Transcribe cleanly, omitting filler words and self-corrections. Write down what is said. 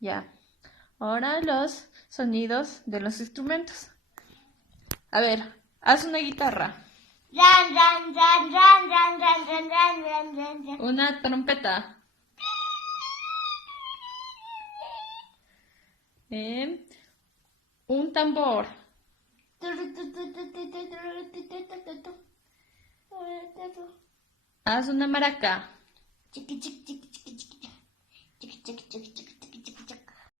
Ya. Ahora los sonidos de los instrumentos. A ver, haz una guitarra, Ran, ran, ran, ran, ran, ran, ran, ran, ran, ran, ran. una trompeta, eh, un tambor, haz una maraca, Chiqui, chiqui, chiqui, chiqui, chiqui, chiqui, chiqui, chiqui, chiqui,